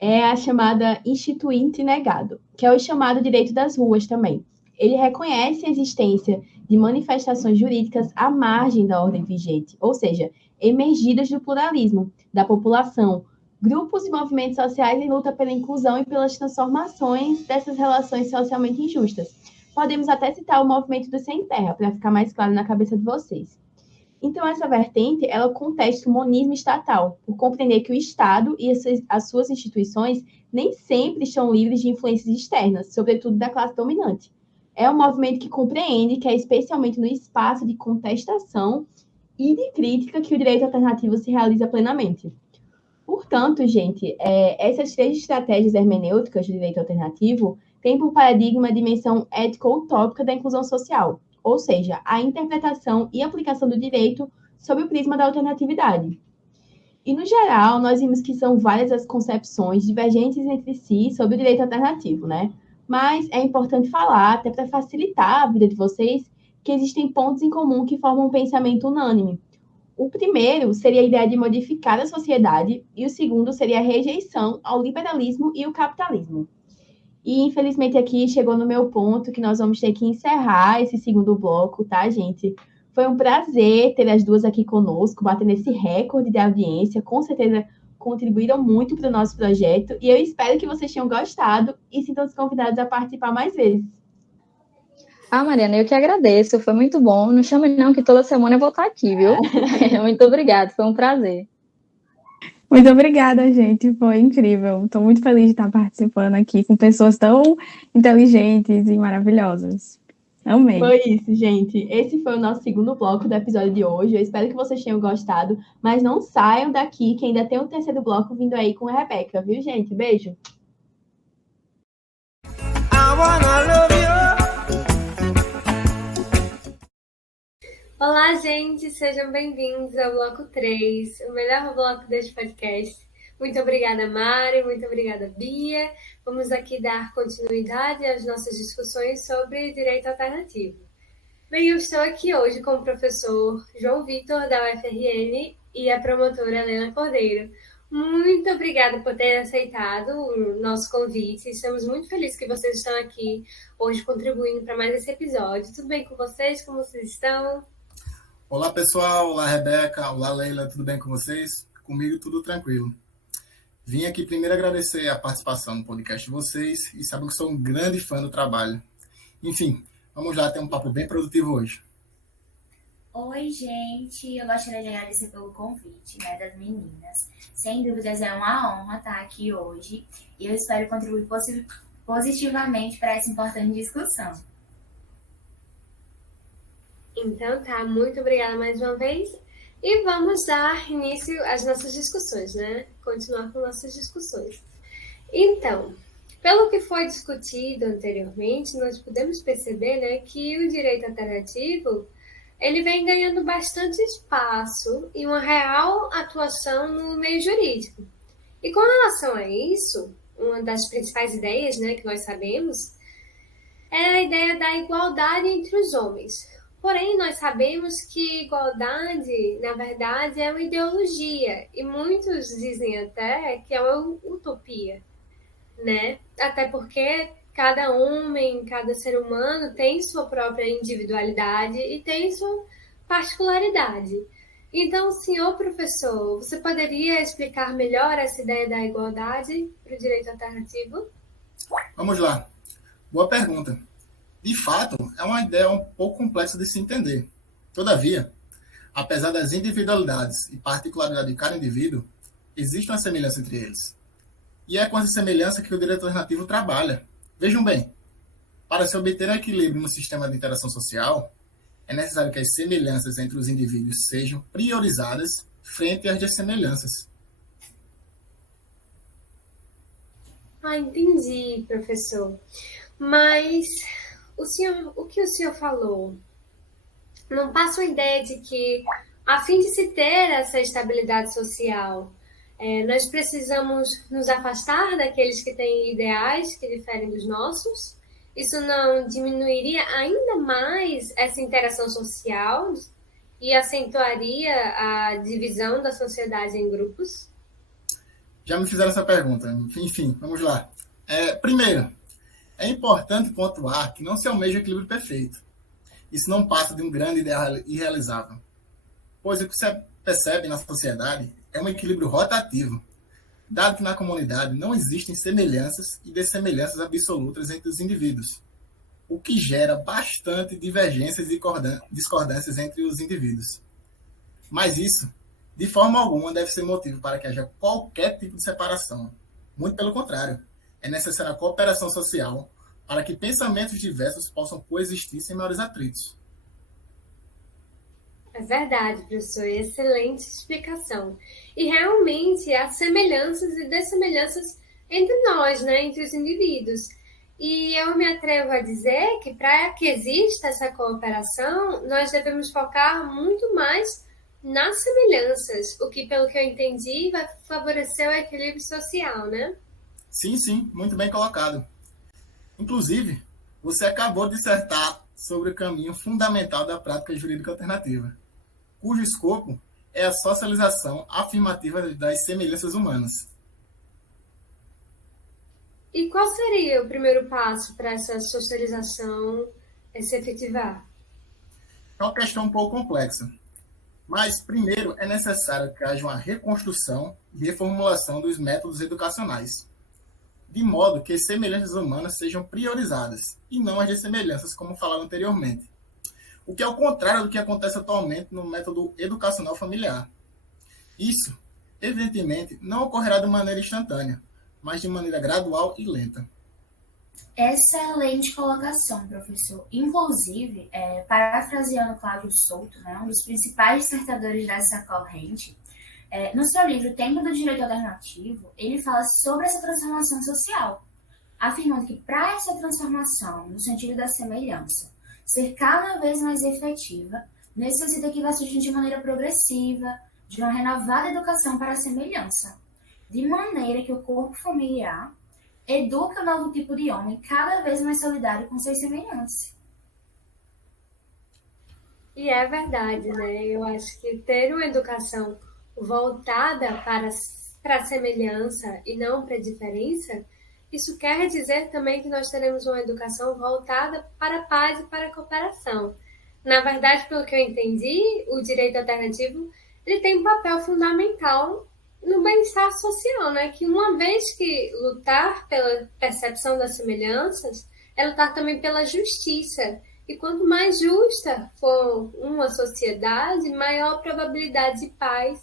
é a chamada instituinte negado, que é o chamado direito das ruas também. Ele reconhece a existência de manifestações jurídicas à margem da ordem vigente, ou seja, emergidas do pluralismo, da população, grupos e movimentos sociais em luta pela inclusão e pelas transformações dessas relações socialmente injustas. Podemos até citar o movimento do Sem Terra, para ficar mais claro na cabeça de vocês. Então, essa vertente, ela contesta o monismo estatal, por compreender que o Estado e as suas instituições nem sempre estão livres de influências externas, sobretudo da classe dominante. É um movimento que compreende que é especialmente no espaço de contestação e de crítica que o direito alternativo se realiza plenamente. Portanto, gente, essas 3 estratégias hermenêuticas do direito alternativo têm por paradigma a dimensão ético-utópica da inclusão social, ou seja, a interpretação e aplicação do direito sob o prisma da alternatividade. E, no geral, nós vimos que são várias as concepções divergentes entre si sobre o direito alternativo, né? Mas é importante falar, até para facilitar a vida de vocês, que existem pontos em comum que formam um pensamento unânime. O primeiro seria a ideia de modificar a sociedade, e o segundo seria a rejeição ao liberalismo e o capitalismo. E, infelizmente, aqui chegou no meu ponto que nós vamos ter que encerrar esse segundo bloco, tá, gente? Foi um prazer ter as duas aqui conosco, batendo esse recorde de audiência. Com certeza contribuíram muito para o nosso projeto. E eu espero que vocês tenham gostado e sintam-se convidados a participar mais vezes. Mariana, eu que agradeço. Foi muito bom. Não chame não, que toda semana eu vou estar aqui, viu? Muito obrigada. Foi um prazer. Muito obrigada, gente. Foi incrível. Estou muito feliz de estar participando aqui com pessoas tão inteligentes e maravilhosas. Amei. Foi isso, gente. Esse foi o nosso segundo bloco do episódio de hoje. Eu espero que vocês tenham gostado, mas não saiam daqui, que ainda tem um terceiro bloco vindo aí com a Rebeca, viu, gente? Beijo. Olá, gente, sejam bem-vindos ao bloco 3, o melhor bloco deste podcast. Muito obrigada, Mari, muito obrigada, Bia. Vamos aqui dar continuidade às nossas discussões sobre direito alternativo. Bem, eu estou aqui hoje com o professor João Vitor, da UFRN, e a promotora Helena Cordeiro. Muito obrigada por ter aceitado o nosso convite. Estamos muito felizes que vocês estão aqui hoje contribuindo para mais esse episódio. Tudo bem com vocês? Como vocês estão? Olá, pessoal. Olá, Rebeca. Olá, Leila. Tudo bem com vocês? Comigo, tudo tranquilo. Vim aqui primeiro agradecer a participação no podcast de vocês e saber que sou um grande fã do trabalho. Enfim, vamos lá ter um papo bem produtivo hoje. Oi, gente. Eu gostaria de agradecer pelo convite, né, das meninas. Sem dúvidas, é uma honra estar aqui hoje e eu espero contribuir positivamente para essa importante discussão. Então, tá. Muito obrigada mais uma vez. E vamos dar início às nossas discussões, né? Continuar com nossas discussões. Então, pelo que foi discutido anteriormente, nós podemos perceber, né, que o direito alternativo ele vem ganhando bastante espaço e uma real atuação no meio jurídico. E com relação a isso, uma das principais ideias, né, que nós sabemos é a ideia da igualdade entre os homens. Porém, nós sabemos que igualdade, na verdade, é uma ideologia. E muitos dizem até que é uma utopia, né? Até porque cada homem, cada ser humano tem sua própria individualidade e tem sua particularidade. Então, senhor professor, você poderia explicar melhor essa ideia da igualdade para o direito alternativo? Vamos lá. Boa pergunta. De fato, é uma ideia um pouco complexa de se entender. Todavia, apesar das individualidades e particularidades de cada indivíduo, existe uma semelhança entre eles. E é com essa semelhança que o direito alternativo trabalha. Vejam bem, para se obter um equilíbrio no sistema de interação social, é necessário que as semelhanças entre os indivíduos sejam priorizadas frente às dessemelhanças. Entendi, professor. Mas o que o senhor falou não passa a ideia de que, a fim de se ter essa estabilidade social, nós precisamos nos afastar daqueles que têm ideais que diferem dos nossos? Isso não diminuiria ainda mais essa interação social e acentuaria a divisão da sociedade em grupos? Já me fizeram essa pergunta. Enfim, vamos lá. Primeiro, é importante pontuar que não se almeja o equilíbrio perfeito. Isso não passa de um grande ideal irrealizável. Pois o que se percebe na sociedade é um equilíbrio rotativo, dado que na comunidade não existem semelhanças e dessemelhanças absolutas entre os indivíduos, o que gera bastante divergências e discordâncias entre os indivíduos. Mas isso, de forma alguma, deve ser motivo para que haja qualquer tipo de separação. Muito pelo contrário, é necessária a cooperação social para que pensamentos diversos possam coexistir sem maiores atritos. É verdade, professor, excelente explicação. E realmente há semelhanças e dessemelhanças entre nós, né, entre os indivíduos. E eu me atrevo a dizer que para que exista essa cooperação, nós devemos focar muito mais nas semelhanças, o que, pelo que eu entendi, vai favorecer o equilíbrio social, né? Sim, muito bem colocado. Inclusive, você acabou de dissertar sobre o caminho fundamental da prática jurídica alternativa, cujo escopo é a socialização afirmativa das semelhanças humanas. E qual seria o primeiro passo para essa socialização se efetivar? É uma questão um pouco complexa, mas primeiro é necessário que haja uma reconstrução e reformulação dos métodos educacionais, de modo que as semelhanças humanas sejam priorizadas e não as dessemelhanças, como falado anteriormente. O que é o contrário do que acontece atualmente no método educacional familiar. Isso, evidentemente, não ocorrerá de maneira instantânea, mas de maneira gradual e lenta. Excelente colocação, professor. Inclusive, parafraseando Cláudio Souto, né, um dos principais dissertadores dessa corrente, no seu livro Tempo do Direito Alternativo, ele fala sobre essa transformação social, afirmando que para essa transformação, no sentido da semelhança, ser cada vez mais efetiva, necessita que vá surgir de maneira progressiva, de uma renovada educação para a semelhança, de maneira que o corpo familiar eduque um novo tipo de homem cada vez mais solidário com seus semelhantes. E é verdade, né? Eu acho que ter uma educação voltada para a semelhança e não para a diferença, isso quer dizer também que nós teremos uma educação voltada para a paz e para a cooperação. Na verdade, pelo que eu entendi, o direito alternativo ele tem um papel fundamental no bem-estar social, né? Que uma vez que lutar pela percepção das semelhanças, é lutar também pela justiça. E quanto mais justa for uma sociedade, maior a probabilidade de paz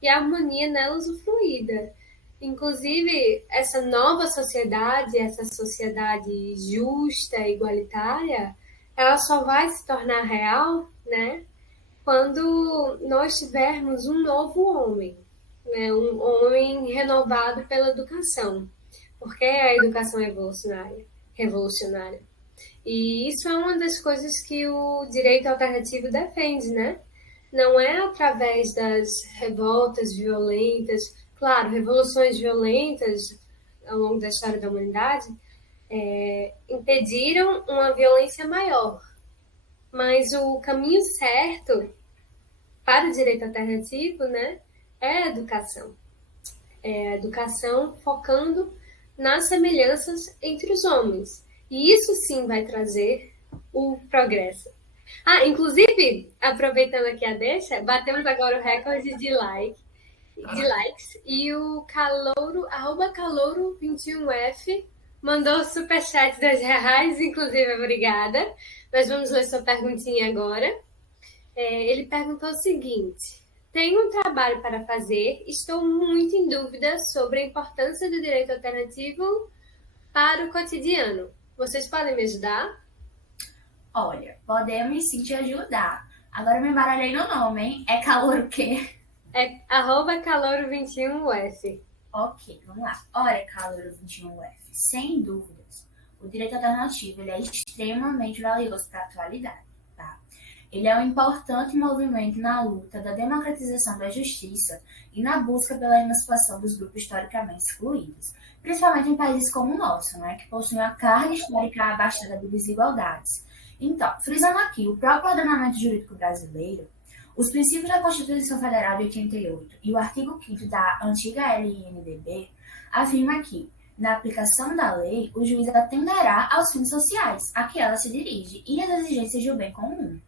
e harmonia nela usufruída. Inclusive, essa nova sociedade, essa sociedade justa e igualitária, ela só vai se tornar real, né, quando nós tivermos um novo homem, né, um homem renovado pela educação, porque a educação é revolucionária. E isso é uma das coisas que o direito alternativo defende, né? Não é através das revoltas violentas, claro, revoluções violentas ao longo da história da humanidade impediram uma violência maior. Mas o caminho certo para o direito alternativo, né, é a educação. É a educação focando nas semelhanças entre os homens. E isso sim vai trazer o progresso. Inclusive, aproveitando aqui a deixa, batemos agora o recorde de likes. E o Calouro, @Calouro21F, mandou superchat de R$10, inclusive, obrigada. Nós vamos ler sua perguntinha agora. Ele perguntou o seguinte: tenho um trabalho para fazer, estou muito em dúvida sobre a importância do direito alternativo para o cotidiano. Vocês podem me ajudar? Olha, podemos sim te ajudar. Agora me embaralhei no nome, hein? É calor o quê? É @Calouro21F. Ok, vamos lá. Olha, Calouro21F, sem dúvidas, o direito alternativo ele é extremamente valioso para a atualidade, tá? Ele é um importante movimento na luta da democratização da justiça e na busca pela emancipação dos grupos historicamente excluídos, principalmente em países como o nosso, né, que possuem uma carga histórica abastada de desigualdades. Então, frisando aqui o próprio ordenamento jurídico brasileiro, os princípios da Constituição Federal de 88 e o artigo 5º da antiga LNDB afirma que, na aplicação da lei, o juiz atenderá aos fins sociais a que ela se dirige e às exigências do bem comum.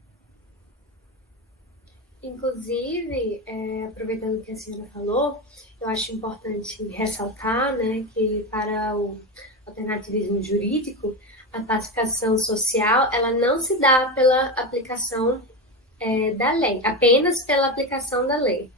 Inclusive, aproveitando o que a senhora falou, eu acho importante ressaltar, né, que para o alternativismo jurídico, a pacificação social ela não se dá pela aplicação da lei, apenas pela aplicação da lei.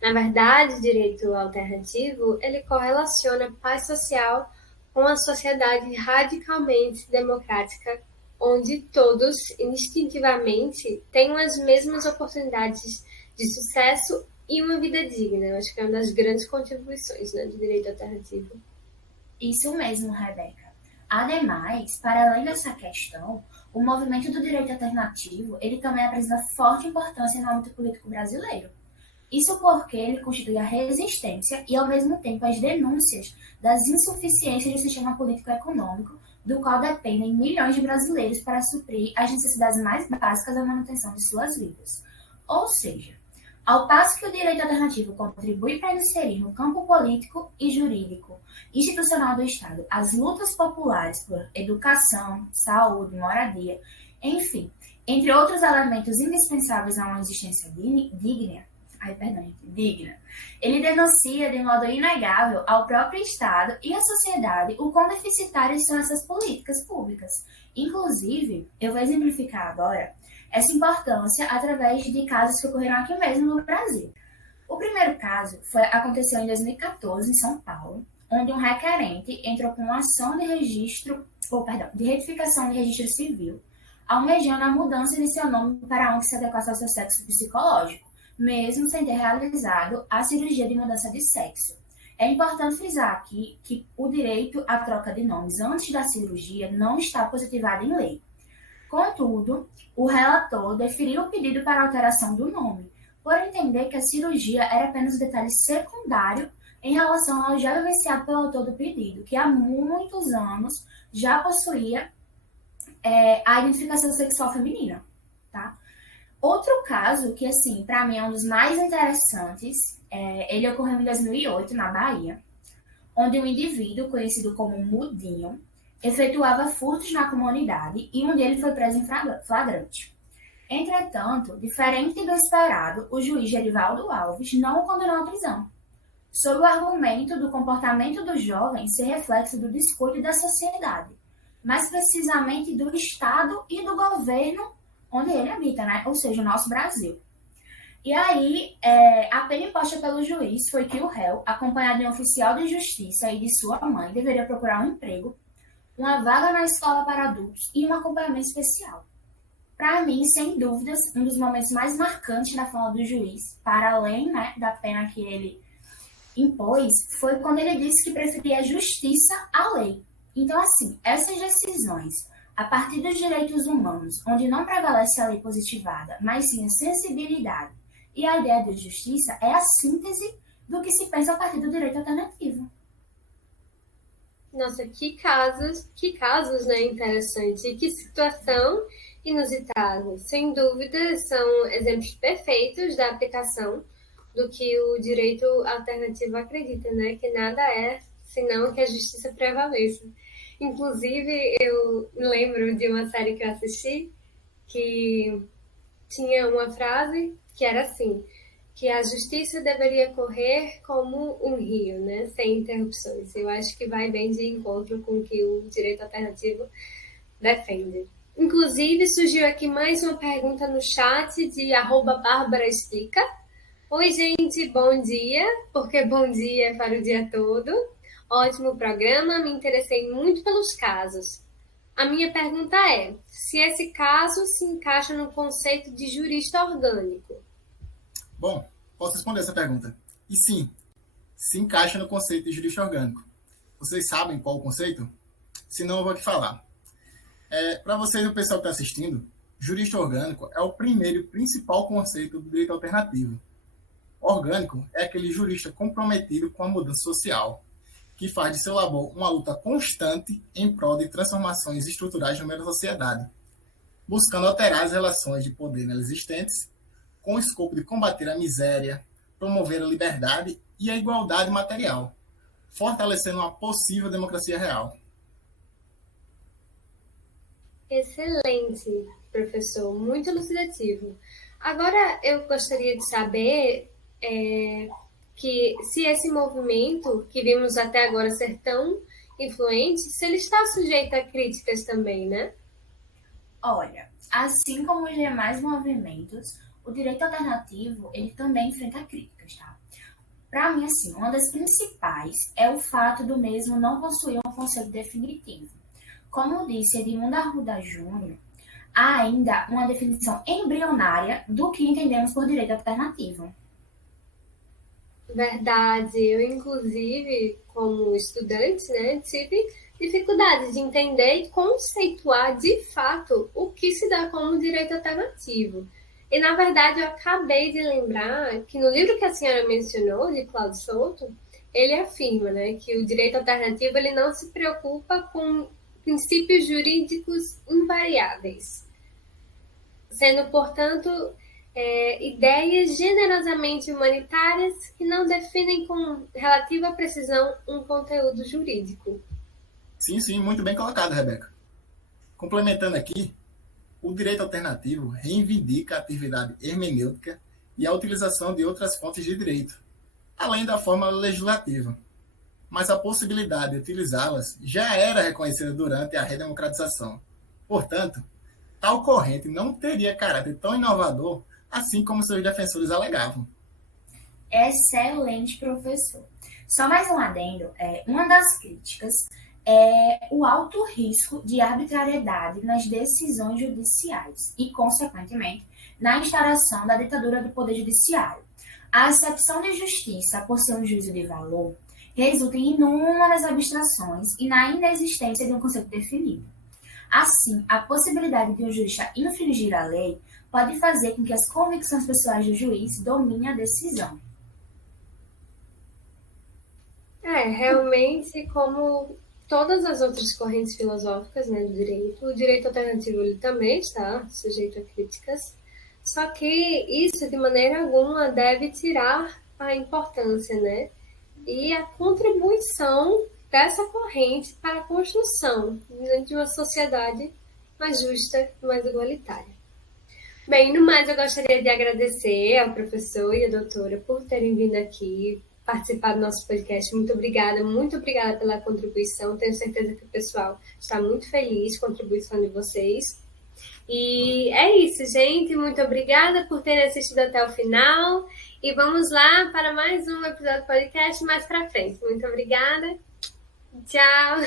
Na verdade, o direito alternativo, ele correlaciona paz social com a sociedade radicalmente democrática, onde todos, instintivamente, tenham as mesmas oportunidades de sucesso e uma vida digna. Eu acho que é uma das grandes contribuições, né, do direito alternativo. Isso mesmo, Rebeca. Ademais, para além dessa questão, o movimento do direito alternativo, ele também apresenta forte importância no âmbito político brasileiro. Isso porque ele constitui a resistência e, ao mesmo tempo, as denúncias das insuficiências do sistema político-econômico, do qual dependem milhões de brasileiros para suprir as necessidades mais básicas da manutenção de suas vidas. Ou seja, ao passo que o direito alternativo contribui para inserir no campo político e jurídico institucional do Estado as lutas populares por educação, saúde, moradia, enfim, entre outros elementos indispensáveis a uma existência digna, ele denuncia de modo inegável ao próprio Estado e à sociedade o quão deficitárias são essas políticas públicas. Inclusive, eu vou exemplificar agora essa importância através de casos que ocorreram aqui mesmo no Brasil. O primeiro caso aconteceu em 2014, em São Paulo, onde um requerente entrou com uma ação de retificação de registro civil, almejando a mudança de seu nome para um que se adequasse ao seu sexo psicológico, mesmo sem ter realizado a cirurgia de mudança de sexo. É importante frisar aqui que o direito à troca de nomes antes da cirurgia não está positivado em lei. Contudo, o relator deferiu o pedido para alteração do nome, por entender que a cirurgia era apenas um detalhe secundário em relação ao já vivenciado pelo autor do pedido, que há muitos anos já possuía a identificação sexual feminina, tá? Outro caso, que, assim, para mim é um dos mais interessantes, ele ocorreu em 2008, na Bahia, onde um indivíduo, conhecido como Mudinho, efetuava furtos na comunidade e um deles foi preso em flagrante. Entretanto, diferente do esperado, o juiz Gerivaldo Alves não o condenou à prisão, sob o argumento do comportamento do jovem ser reflexo do descuido da sociedade, mais precisamente do Estado e do governo onde ele habita, né? Ou seja, o nosso Brasil. E aí, a pena imposta pelo juiz foi que o réu, acompanhado de um oficial de justiça e de sua mãe, deveria procurar um emprego, uma vaga na escola para adultos e um acompanhamento especial. Para mim, sem dúvidas, um dos momentos mais marcantes da fala do juiz, para além, né, da pena que ele impôs, foi quando ele disse que preferia a justiça à lei. Então, assim, essas decisões, a partir dos direitos humanos, onde não prevalece a lei positivada, mas sim a sensibilidade e a ideia de justiça, é a síntese do que se pensa a partir do direito alternativo. Nossa, que casos, né, interessantes, e que situação inusitada. Sem dúvida, são exemplos perfeitos da aplicação do que o direito alternativo acredita, né, que nada é senão que a justiça prevaleça. Inclusive, eu lembro de uma série que eu assisti que tinha uma frase que era assim, que a justiça deveria correr como um rio, né, sem interrupções. Eu acho que vai bem de encontro com o que o direito alternativo defende. Inclusive, surgiu aqui mais uma pergunta no chat de @BárbaraExplica. Oi, gente, bom dia, porque bom dia é para o dia todo. Ótimo programa, me interessei muito pelos casos. A minha pergunta é, se esse caso se encaixa no conceito de jurista orgânico? Bom, posso responder essa pergunta. E sim, se encaixa no conceito de jurista orgânico. Vocês sabem qual o conceito? Se não, eu vou aqui falar. Para vocês, o pessoal que está assistindo, jurista orgânico é o primeiro e principal conceito do direito alternativo. Orgânico é aquele jurista comprometido com a mudança social, que faz de seu labor uma luta constante em prol de transformações estruturais no meio da sociedade, buscando alterar as relações de poder nelas existentes, com o escopo de combater a miséria, promover a liberdade e a igualdade material, fortalecendo uma possível democracia real. Excelente, professor, muito elucidativo. Agora, eu gostaria de saber que se esse movimento que vimos até agora ser tão influente, se ele está sujeito a críticas também, né? Olha, assim como os demais movimentos, o direito alternativo ele também enfrenta críticas, tá? Para mim, assim, uma das principais é o fato do mesmo não possuir um conceito definitivo. Como disse Edmundo Arruda Júnior, há ainda uma definição embrionária do que entendemos por direito alternativo. Verdade. Eu, inclusive, como estudante, né, tive dificuldade de entender e conceituar de fato o que se dá como direito alternativo. E, na verdade, eu acabei de lembrar que no livro que a senhora mencionou, de Cláudio Souto, ele afirma, né, que o direito alternativo ele não se preocupa com princípios jurídicos invariáveis, sendo, portanto, ideias generosamente humanitárias que não definem com relativa precisão um conteúdo jurídico. Sim, muito bem colocado, Rebeca. Complementando aqui, o direito alternativo reivindica a atividade hermenêutica e a utilização de outras fontes de direito, além da forma legislativa. Mas a possibilidade de utilizá-las já era reconhecida durante a redemocratização. Portanto, tal corrente não teria caráter tão inovador assim como seus defensores alegavam. Excelente, professor. Só mais um adendo. Uma das críticas é o alto risco de arbitrariedade nas decisões judiciais e, consequentemente, na instauração da ditadura do Poder Judiciário. A acepção de justiça por ser um juízo de valor resulta em inúmeras abstrações e na inexistência de um conceito definido. Assim, a possibilidade de um jurista infringir a lei pode fazer com que as convicções pessoais do juiz dominem a decisão. Realmente, como todas as outras correntes filosóficas, né, do direito, o direito alternativo ele também está sujeito a críticas, só que isso, de maneira alguma, deve tirar a importância, né, e a contribuição dessa corrente para a construção de uma sociedade mais justa e mais igualitária. Bem, no mais, eu gostaria de agradecer ao professor e à doutora por terem vindo aqui participar do nosso podcast. Muito obrigada pela contribuição. Tenho certeza que o pessoal está muito feliz com a contribuição de vocês. E é isso, gente. Muito obrigada por terem assistido até o final. E vamos lá para mais um episódio do podcast mais para frente. Muito obrigada. Tchau.